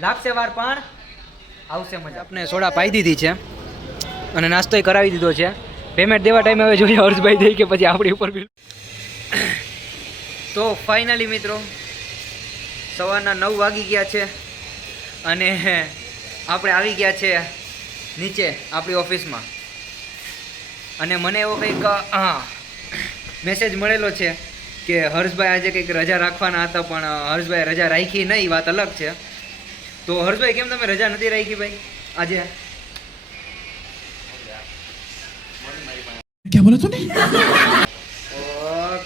લાગશે વાર પણ આવશે મજા. આપણે સોડા પાઈ દીધી છે અને નાસ્તોય કરાવી દીધો છે. પેમેન્ટ દેવા ટાઈમે હવે જોઈએ હર્ષભાઈ દઈ કે પછી આપણી ઉપર બિલ. તો ફાઇનલી મિત્રો સવારના નવ વાગી ગયા છે અને આપણે આવી ગયા છે નીચે આપણી ઓફિસમાં. અને મને એવો કંઈક હા મેસેજ મળેલો છે કે હર્ષભાઈ આજે કંઈક રજા રાખવાના હતા પણ હર્ષભાઈ રજા રાખી નહીં વાત અલગ છે. તો હર્ષભાઈ કેમ તમે રજા નથી રાખી ભાઈ આજે? ક્યાં બોલો તું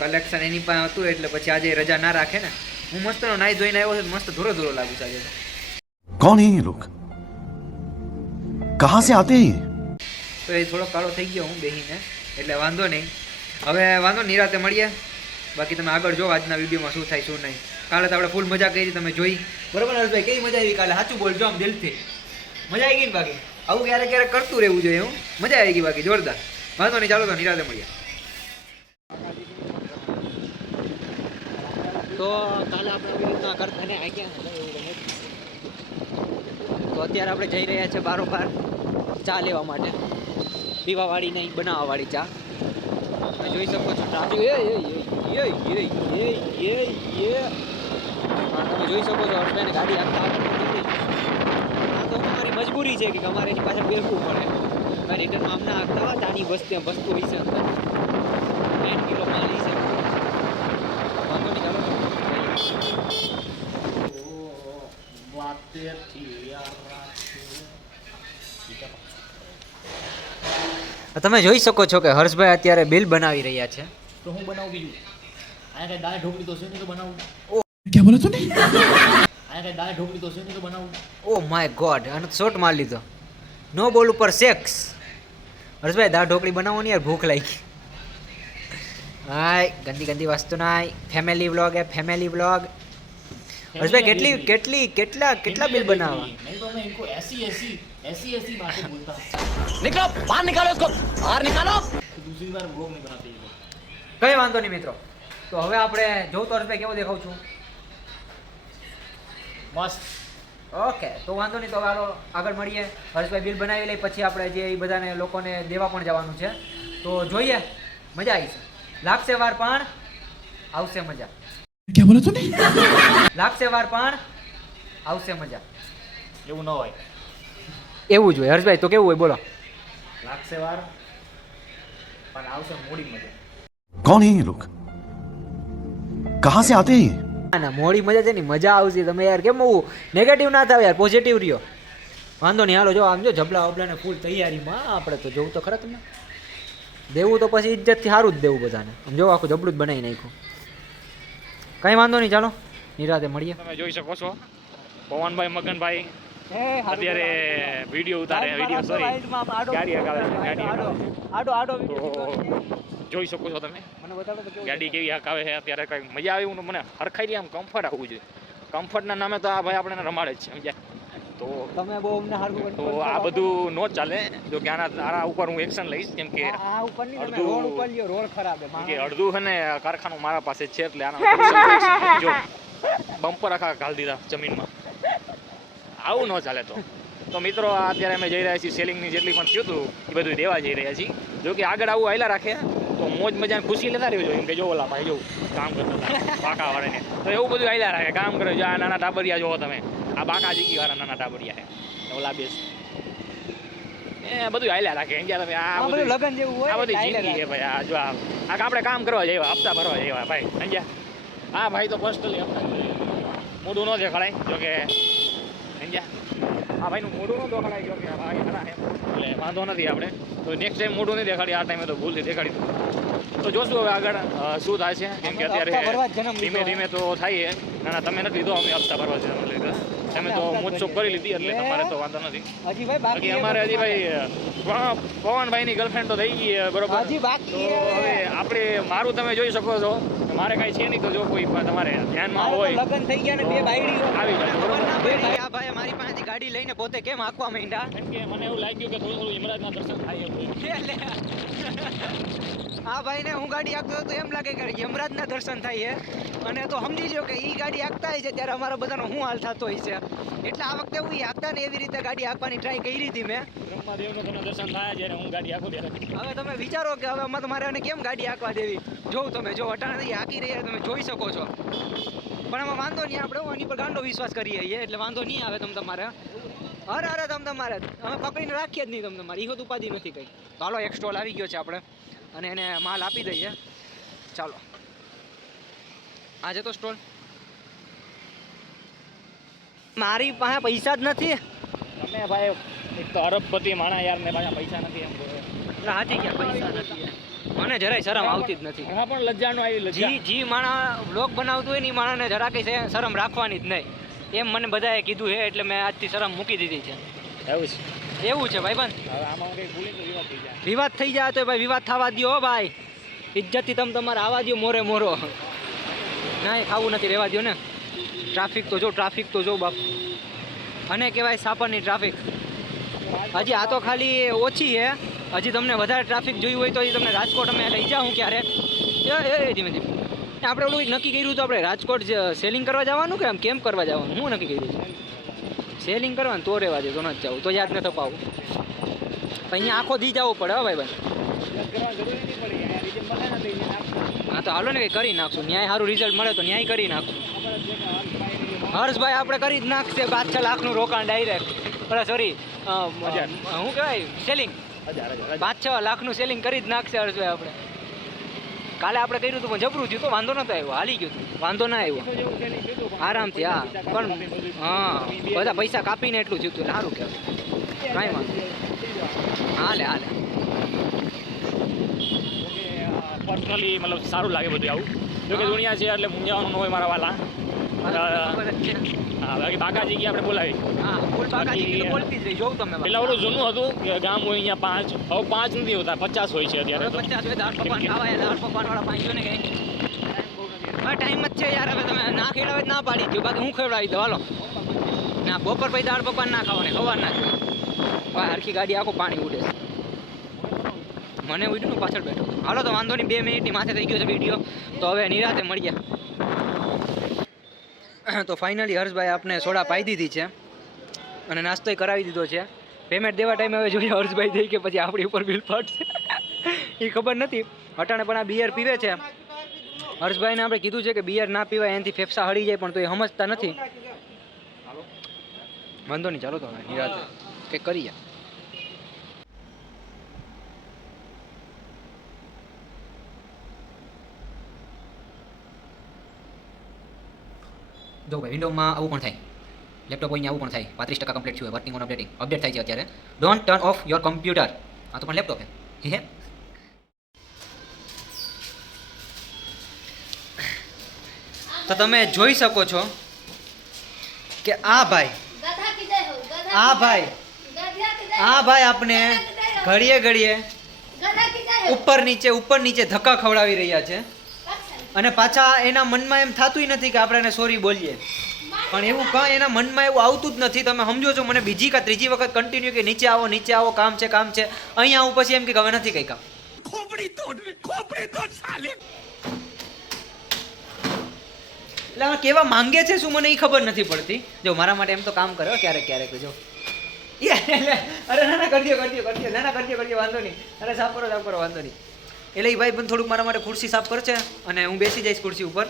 કલેક્શન એની પાસે હતું એટલે પછી આજે રજા ના રાખે ને. હું મસ્ત નાઈ ધોઈને આવ્યો છું મસ્ત ધોરો ધોરો લાગુ છે આજે. કોણ હે લોક? કહા સે આતે તો એ થોડો કાળો થઈ ગયો હું બેહીને એટલે વાંધો નહીં. હવે વાંધો નિરાતે મળીએ. બાકી તમે આગળ જો આજના વિડીયોમાં શું થાય શું નહીં. કાલે તો આપણે ફૂલ મજા કરી તમે જોઈ બરાબર હર્ષભાઈ કેવી મજા આવી કાલે સાચું બોલજો આમ દિલથી મજા આવી ગઈ ને બાકી આવું ક્યારેક ક્યારેક કરતું રહેવું જોઈએ હું મજા આવી ગઈ બાકી જોરદાર વાંધો નહીં ચાલો તો નિરાતે મળીએ તો કાલે આપણે રીતના કરતા ને આ તો અત્યારે આપણે જઈ રહ્યા છીએ બારો બાર ચા લેવા માટે પીવાવાળી નહીં બનાવવાવાળી ચા તમે જોઈ શકો છો ટ્રાફિક એ એ એ એ એ એ એ તમે જોઈ શકો છો હર્ષભાઈને ગાડી આ તો અમારી મજબૂરી છે કે અમારે એની પાછળ બેસવું પડે. ભાઈ રિટર્નમાં આમ આગતા હોય તાની વસ્તુ વસ્તુ હોય છે અંદર. ત્રણ કિલો માલ ઈ છે. વાંધો નહીં ચાલો. તમે જોઈ શકો છો કે હર્ષભાઈ અત્યારે બિલ બનાવી રહ્યા છે. તો હું બનાવું બીજું? અહીંયા કઈ દાળ ઢોકળી તો છે નહીં તો બનાવું. क्या बोला तूने અહીંયા કઈ દાળ ઢોકળી તો છે નહીં તો બનાવું ઓ માય ગોડ અને શોટ માર લીધો નો બોલ ઉપર સેક્સ હર્ષભાઈ દાળ ઢોકળી બનાવવાની યાર ભૂખ લાગી હાય ગંદી ગંદી વસ્તુ નાય ફેમિલી વ્લોગ હે ફેમિલી વ્લોગ હર્ષભાઈ કેટલી કેટલી કેટલા કેટલા બિલ બનાવવા નહીં તો मैं इनको ऐसी ऐसी ऐसी ऐसी बातें बोलता हूँ निकलो बाहर निकालो इसको बाहर निकालो कि दूसरी बार व्लॉग नहीं बनाते ये लोग કઈ વાંધો નહીં મિત્રો તો હવે આપણે જોઉં તો હર્ષભાઈ કેવો દેખાવ છું मस्त ઓકે તો વાંધો નહીં તો હવે હાલો આગળ મળીએ હર્ષભાઈ બિલ બનાવી લઈ પછી આપણે જે એ બધાને લોકોને દેવા પણ જવાનું છે તો જોઈએ મજા આવી છે લાગશે વાર પણ આવશે મજા क्या बोला तूने લાગશે વાર પણ આવશે મજા એવું ન હોય એવું જ હોય હર્ષભાઈ તો કેવું હોય બોલો લાગશે વાર પણ આવશે મોડી મજા कौन है ये लोग कहाँ से आते हैं ये? ના ના મોડી મજા છે ને મજા આવશે. તમે યાર કેમ હું નેગેટિવ ના થાવ યાર પોઝિટિવ રહ્યો. વાંધો નહીં હાલો જો આમ જો જબલા વબલાને ફૂલ તૈયારીમાં આપણે તો જોવું તો ખરા તમને. દેવું તો પછી ઇજ્જતથી સારું જ દેવું બધાને. આમ જો આખું જબલું જ બનાવી નાખ્યું. કંઈ વાંધો નહીં ચાલો નિરાતે મળીએ. તમે જોઈ શકો છો પવનભાઈ મગનભાઈ. અત્યારે વીડિયો ઉતારે વીડિયો સોરી ગાડી હકાવે છે. તો જોઈ શકો છો તમે. ગાડી કેવી હકાવે છે અત્યારે કઈ મજા આવી મને હરખાઈ આમ કમ્ફર્ટ આવવું જોઈએ. કમ્ફર્ટના નામે તો આ ભાઈ આપણે રમાડે જ છે સમજ્યા? તો તમે બહુ અમને સારું તો આ બધું નો ચાલે. જો કે આના આના ઉપર હું એક્શન લઈશ કેમ કે આ ઉપરની તમે અડધું- રોડ ઉપર લ્યો રોડ ખરાબ છે કે અડધું છે ને કારખાનું મારા પાસે છે એટલે આના. જો બમ્પર આખા ઘાલ દીધા જમીનમાં. આવું ન ચાલે તો. તો મિત્રો અત્યારે અમે જઈ રહ્યા છીએ સેલિંગની જેટલી પણ થયું હતું એ બધું દેવા જઈ રહ્યા છીએ. જો કે આગળ આવું આયલા રાખે. તો મોજ મજાની ખુશી લેતા રહેજો. એમ કે જો ઓલા ભાઈ જો કામ કરતા બાકા વાળાને. તો એવું બધું આયલા રાખે. કામ કરે જો આ નાના ટાબરિયા જોવો તમે. આ બાકા જીગી વાળા નાના ટાબરિયા છે. ઓલા બેસ. એ બધું આયલા રાખે. એમ તમે આ આ બધું લગન જેવું હોય આ બધી જિંદગી છે ભાઈ. આ જો આ આ આપણે કામ કરવા જઈએ હપ્તા ભરવા જઈએ ભાઈ. સમજ્યા? હા ભાઈ તો હપ્તા. મોઢું ન દેખાડાય જો કે સમજ્યા? આ ભાઈનું મોઢું ન દેખાડાય જો કે ભાઈ ખરા છે એટલે વાંધો નથી આપણે. તો નેક્સ્ટ ટાઈમ મોઢું નહીં દેખાડી આ ટાઈમે તો ભૂલથી દેખાડી તો જોશું હવે આગળ શું થાય છે. કેમ કે અત્યારે ધીમે ધીમે તો થાય ના ના તમે નથી લીધો અમે હપ્તા ભરવા જન્મ લીધા. તમે તો મોજશોખ કરી લીધી એટલે તમારે તો વાંધો નથી. હજી ભાઈ બાકી અમારે હજી ભાઈ પવનભાઈની ગર્લફ્રેન્ડ તો થઈ ગઈ છે, બરોબર. હજી બાકી હવે આપણે મારું તમે જોઈ શકો છો. મારે કાંઈ છે નહીં તો જો કોઈ તમારે ધ્યાનમાં હોય. લગન થઈ ગયા ને બે બાયડી આવી જાય આ ભાઈ મારી પાસેથી ગાડી લઈને પોતે કેમ આંકવા માંડ્યા? કે મને એવું લાગ્યું કે થોડું થોડું યમરાજના દર્શન થાય હા આ ભાઈને હું ગાડી આપતો હતો એમ લાગે કે યમરાજના દર્શન થાય છે અને તો સમજી જો કે એ ગાડી આંકતા હોય છે ત્યારે અમારા બધાનો શું હાલ થતો હોય છે. એટલે આ વખતે હું આંકતા ને એવી રીતે ગાડી આંકવાની ટ્રાય કરી હતી મેં. બ્રહ્માદેવનું તમને દર્શન થાય જ્યારે હું ગાડી આખું ત્યારે. હવે તમે વિચારો કે હવે અમે આને કેમ ગાડી આંકવા દેવી? જોઉં તમે જો અટાણાથી હાંકી રહ્યા તમે જોઈ શકો છો. પણ આમાં વાંધો નહીં આપણે આની પર ગાંડો વિશ્વાસ કરીએ છીએ એટલે વાંધો નહીં આવે તમ તમારે. અરે અરે તમ તમારે. અમે પકડીને રાખીએ જ નહીં તમ તમારે. ઈહો ઉપાધિ નથી કંઈ. તો હાલો એક સ્ટોલ આવી ગયો છે આપણે. અને એને માલ આપી દઈએ. ચાલો. આજે તો સ્ટોલ. મારી પાસે પૈસા જ નથી. તમે ભાઈ એક તો અરબપતિ માણા યાર ને પાછા પૈસા નથી એમ બોલે. એટલે હાચી ગયા પૈસા નથી મને જરાય શરમ આવતી જ નથી. હા પણ લજ્જાનો આવી લજ્જા. જી જી માણા બ્લોગ બનાવતું હોય ને એ માણાને જરા કઈ શરમ રાખવાની જ નહીં. એમ મને બધાએ કીધું છે એટલે મેં આજથી શરમ મૂકી દીધી છે. એવું છે. એવું છે ભાઈ બંધ વિવાદ થઈ જાય. તો ભાઈ વિવાદ થવા દ્યો ભાઈ. ઇજ્જતથી તમે તમારે આવા દ્યો મોરે મોરો. ના એ ખાવું નથી રહેવા દ્યો ને. ટ્રાફિક તો જો ટ્રાફિક તો જો બાપ. અને કહેવાય સાપરની ટ્રાફિક. હજી આ તો ખાલી ઓછી છે હજી તમને વધારે ટ્રાફિક જોયું હોય તો એ તમને રાજકોટ અમે લઈ જાઉં ક્યારે. એ ધીમે ધીમે. આપણે ઓલું કંઈક નક્કી કર્યું તો આપણે રાજકોટ સેલિંગ કરવા જવાનું કે આમ કેમ કરવા જવાનું? હું નક્કી કર્યું છે. સેલિંગ કરવાનું તો રહેવા દે તો ન જવું તો યાદ ન થપાવું. અહીંયા આખો દી જવો પડે હો ભાઈ. હા તો હાલો ને કંઈ કરી નાખશું. ન્યાય સારું રિઝલ્ટ મળે તો ન્યાય કરી નાખશું. કે હર્ષભાઈ આપણે કરી જ નાખશે. પાંચ છ લાખનું રોકાણ ડાયરેક્ટ અરે સોરી. શું કહેવાય? સેલિંગ. પાંચ છ લાખનું સેલિંગ કરી જ નાખશે હર્ષભાઈ આપણે. કાલે આપણે કર્યું હતું પણ જબરું થયું તો વાંધો નતો આવ્યો હાલી ગયું હતું વાંધો ના આવ્યો. આરામથી હા. પણ હા બધા પૈસા કાપીને એટલું થયું હતું સારું કહેવાય. કાંઈ વાંધો હાલે હાલે. પર્સનલી મતલબ સારું લાગે બધું આવું. જોકે દુનિયા છે એટલે મૂંઝાવાનું હોય મારા વાલા. હા બાકી બાકાજી ગયા આપણે બોલાવી. પેલા ઓલું જૂનું હતું કે ગામ હોય અહીંયા પાંચ હવે પાંચ નથી હોતા પચાસ હોય છે અત્યારે ટાઈમ જ છે યાર હવે તમે ના ખેડાવે ના પાડી દો બાકી હું ખવડાવી દઉં હાલો. ના બપોર પછી દાળ પકવાન ના ખાવાની ખવાર ના હરખી ગાડી આખું પાણી ઉડે છે. મને ઉડ્યું ને પાછળ બેઠો હાલો તો વાંધો નહીં બે મિનિટની માથે થઈ ગયો છે વીડિયો તો હવે નિરાતે મળીએ. તો ફાઇનલી હર્ષભાઈ આપને સોડા પાઈ દીધી છે અને નાસ્તોય કરાવી દીધો છે. પેમેન્ટ દેવા ટાઈમે હવે જોઈએ હર્ષભાઈ થઈ કે પછી આપણી ઉપર બિલ ફાટશે. એ ખબર નથી. અટાણે પણ આ બિયર પીવે છે. હર્ષભાઈને આપણે કીધું છે કે બિયર ના પીવાય, એનાથી ફેફસા હળી જાય, પણ તો એ સમજતા નથી. વાંધો નહીં, ચાલો તો નિરાતે. કંઈક કરીએ. જો ભાઈ વિન્ડોમાં આવું પણ થાય? લેપટોપ અહીંયા આવું પણ થાય? પાંત્રીસ ટકા કમ્પ્લીટ થયું વર્કિંગ ઓન અપડેટિંગ અપડેટ થાય છે અત્યારે. Don't turn off your computer આ તો પણ લેપટોપ હે હે તો તમે જોઈ શકો છો કે આ ભાઈ આ ભાઈ આ ભાઈ આપણે ઘડીએ ઘડીએ ઉપર નીચે ઉપર નીચે ધક્કા ખવડાવી રહ્યા છે. અને પાછા એના મનમાં એમ થતું નથી કે આપણે એને સોરી બોલીએ. પણ એવું કાંઈ એના મનમાં એવું આવતું જ નથી. તમે સમજો છો મને બીજી કાં ત્રીજી વખત કન્ટિન્યુ કે નીચે આવો નીચે આવો કામ છે કામ છે. અહીંયા આવું પછી એમ કે હવે નથી કઈ કામ. એટલે આ કેવા માંગે છે શું મને એ ખબર નથી પડતી. જો મારા માટે એમ તો કામ કરો ક્યારેક ક્યારેક જો. અરે ના ના કરજો કરજો કરજો ના ના કરજો કરજો વાંધો નહીં. અરે સાફ કરો સાફ કરો વાંધો નહીં. એટલે એ ભાઈ પણ થોડુંક મારા માટે ખુરશી સાફ કરશે અને હું બેસી જઈશ ખુરશી ઉપર.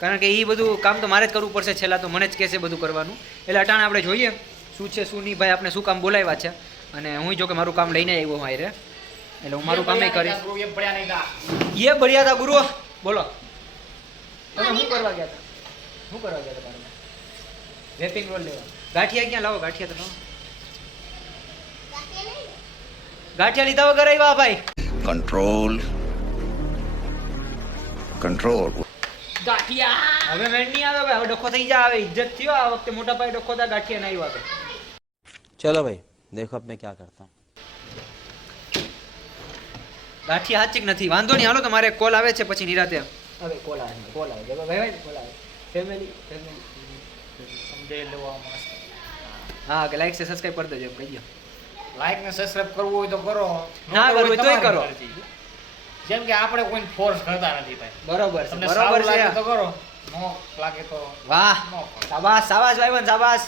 કારણ કે એ બધું કામ તો મારે જ કરવું પડશે છેલ્લા તો મને જ કહેશે બધું કરવાનું. એટલે અટાણે આપણે જોઈએ શું છે શું નહીં. ભાઈ આપણે શું કામ બોલાવ્યા છે? અને હું જો કે મારું કામ લઈને આવ્યો હું રે એટલે હું મારું કામ કરીશ. એ બળિયા હતા. ગુરુ બોલો. તમે શું કરવા ગયા હતા? શું કરવા ગયા હતા રેપિંગ રોલ લેવા. ગાંઠિયા ક્યાં લાવો? ગાંઠિયા તમે ગાંઠિયા લીધા વગર આવ્યા ભાઈ. Control control. ગાંઠિયા. હવે મેન નહીં આવે હવે ડખો થઈ જા આવે ઇજ્જત થયો આ વખતે મોટા ભાઈ ડખો થા ગાંઠિયા નહીં વાતો ચલો ભાઈ દેખો અબ મેં કરતા. ગાંઠિયા હાચીક નથી? વાંધો નહીં હાલો તમારે કોલ આવે છે પછી નિરાતે. હવે કોલ આવે કોલ આવે. ભાઈ ભાઈ કોલ આવે. ફેમિલી ફેમિલી સમજે લેવા મસ્ત. હા કે લાઈક છે સબસ્ક્રાઇબ કરી દેજો કહી દો લાઈક ને સબસ્ક્રાઇબ કરવું હોય તો કરો. ના કરવું તોય કરો. મરજી. જેમ કે આપણે કોઈને ફોર્સ કરતા નથી ભાઈ બરોબર છે તમને બરોબર સારું છે લાગે તો કરો નો લાગે તો વાહ ન કરો શાબાશ શાબાશ ભાઈબંધ શાબાશ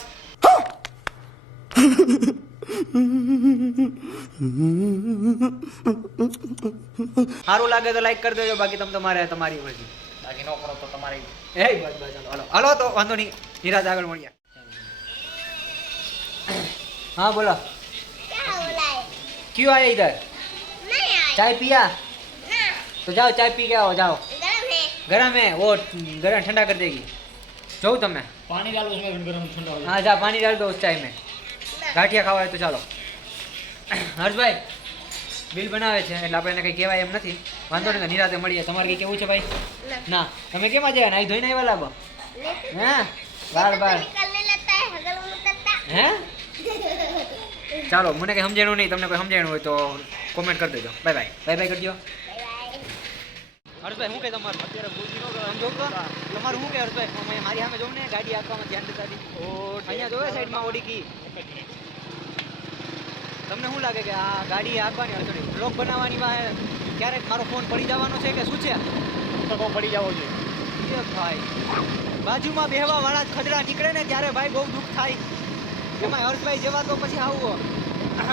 સારું લાગે તો લાઈક કરી દેજો બાકી તમે તમારે તમારી મરજી બાકી ન કરો તો તમારી એ બસ બસ હાલો હાલો હાલો તો વાંધો નહીં નિરાજ આગળ મળીએ हाँ बोलो क्यों आए इधर चाय पिया तो जाओ चाय पी के आओ जाओ गरम है वो गरम ठंडा कर देगी जो તમે પાણી ડાલો उसमें गरम ठंडा हो હા જા પાણી डाल दो उस चाय में ગાંઠિયા ખાવા હોય તો ચાલો હર્ષભાઈ બિલ બનાવે છે એટલે આપણે એને કંઈ કહેવાય એમ નથી વાંધો નહીં નિરાતે મળીએ તમારે કંઈ કેવું છે ભાઈ ના તમે કેમ આજે નાઈ ધોઈને આવ્યા લાગો હે બાર બાર હે ચાલો મને કંઈ સમજાણું નહીં તમને કોઈ સમજાણું હોય તો કોમેન્ટ કરી દેજો બાય બાય બાય બાય કરજો હર્ષભાઈ શું કે તમારું? અત્યારે ભૂલથી ન કરો આમ તમારું શું કે હર્ષભાઈ? મારી સામે જોઉં ને ગાડી આપવામાં ધ્યાન દેતા અહીંયા જોવે સાઈડમાં ઓડી કી? તમને શું લાગે કે આ ગાડી આપવાની અડચણી બ્લોગ બનાવવાની માં ક્યારેક મારો ફોન પડી જવાનો છે કે શું છે? તો પડી જવો જોઈએ. એ ભાઈ બાજુમાં બેહવા વાળા જ ખદડા નીકળે ને ત્યારે ભાઈ બહુ દુઃખ થાય. એમાં હર્ષભાઈ જેવા તો પછી આવું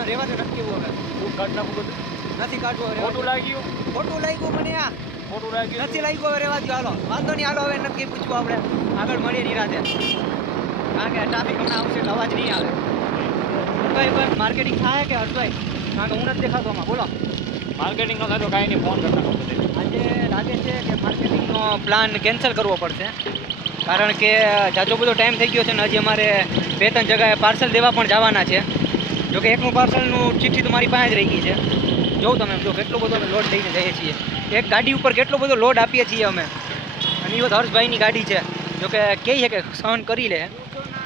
રહેવા તો નક્કી હવે. હું કાઢ નાખું બધું. નથી કાઢવો ખોટું લાગ્યું? ખોટું લાગ્યું મને આ. ખોટું લાગ્યું? નથી લાગ્યું હવે રેવા દો હાલો. વાંધો નહીં હાલો હવે નક્કી પૂછવું આપણે. આગળ મળીએ ની રાતે. કારણ કે ટ્રાફિક હમણાં આવશે એટલે અવાજ નહીં આવે. ભાઈ પણ માર્કેટિંગ થાય કે હર્ષભાઈ કારણ કે હું નથી દેખાતો આમાં. બોલો. માર્કેટિંગ નો થાય તો કાંઈ નહીં ફોન કરતા આજે લાગે છે કે માર્કેટિંગનો પ્લાન કેન્સલ કરવો પડશે. કારણ કે જાજો બધો ટાઈમ થઈ ગયો છે ને હજી અમારે બે ત્રણ જગાએ પાર્સલ દેવા પણ જવાના છે. જોકે એકનું પાર્સલનું ચિઠ્ઠી તો મારી પાસે જ રહી ગઈ છે. જોઉં તમે જો કેટલો બધો અમે લોડ લઈને જઈએ છીએ. એક ગાડી ઉપર કેટલો બધો લોડ આપીએ છીએ અમે. અને એ હર્ષભાઈની ગાડી છે. જોકે કહે છે કે સહન કરી લે.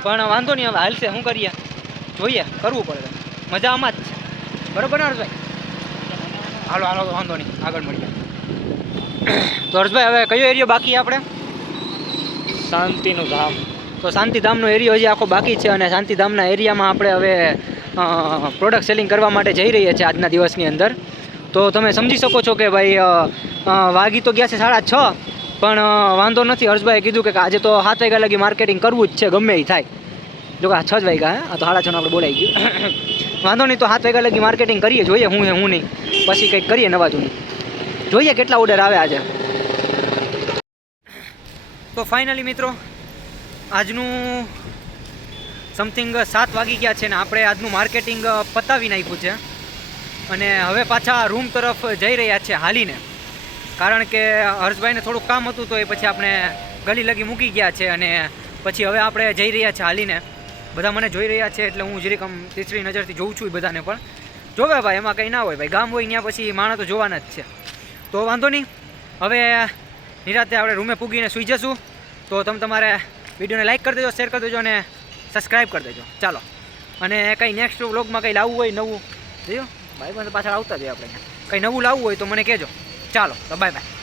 પણ વાંધો નહીં હવે હાલશે શું કરીએ? જોઈએ કરવું પડે. મજા આમાં જ છે. બરોબર ને હર્ષભાઈ? હાલો હાલો તો વાંધો નહીં. આગળ મળીએ. તો હર્ષભાઈ હવે કયો એરિયો બાકી આપણે? શાંતિનું ધામ. તો શાંતિધામનો એરિયો હજી આખો બાકી છે અને શાંતિધામના એરિયામાં આપણે હવે પ્રોડક્ટ સેલિંગ કરવા માટે જઈ રહીએ છીએ આજના દિવસની અંદર. તો તમે સમજી શકો છો કે ભાઈ વાગી તો ગયા છે સાડા છ, પણ વાંધો નથી. હર્ષભાઈએ કીધું કે આજે તો સાત વાગ્યા લગી માર્કેટિંગ કરવું જ છે, ગમે એ થાય. જો કે છ જ વાગ્યા, હે? તો સાડા છ આપણે બોલાઈ ગયું. વાંધો નહીં તો સાત વાગ્યા લગી માર્કેટિંગ કરીએ, જોઈએ હું હે હું નહીં. પછી કંઈક કરીએ નવા જૂની જોઈએ કેટલા ઓર્ડર આવે આજે. તો ફાઇનલી મિત્રો, આજનું સમથિંગ સાત વાગી ગયા છે ને આપણે આજનું માર્કેટિંગ પતાવી નાખ્યું છે. અને હવે પાછા રૂમ તરફ જઈ રહ્યા છે હાલીને. કારણ કે હર્ષભાઈને થોડુંક કામ હતું તો એ પછી આપણે ગલી લગી મૂકી ગયા છે અને પછી હવે આપણે જઈ રહ્યા છે હાલીને. બધા મને જોઈ રહ્યા છે એટલે હું જરીક આમ તીસરી નજરથી જોઉં છું બધાને પણ. જોવે ભાઈ, એમાં કંઈ ના હોય ભાઈ. ગામ હોય ત્યાં પછી માણસ તો જોવાના જ છે. તો વાંધો નહીં. હવે નિરાતે આપણે રૂમે પૂગીને સૂઈ જશું. તો તમે તમારે વિડીયોને લાઇક કરી દેજો, શેર કરી દેજો અને સબસ્ક્રાઈબ કરી દેજો. ચાલો. અને કંઈ નેક્સ્ટ વ્લોગમાં કંઈ લાવવું હોય નવું, જોયું? ભાઈ પાસે પાછળ આવતા જ હોય આપણે કંઈ નવું લાવવું હોય તો મને કહેજો. ચાલો, તો બાય બાય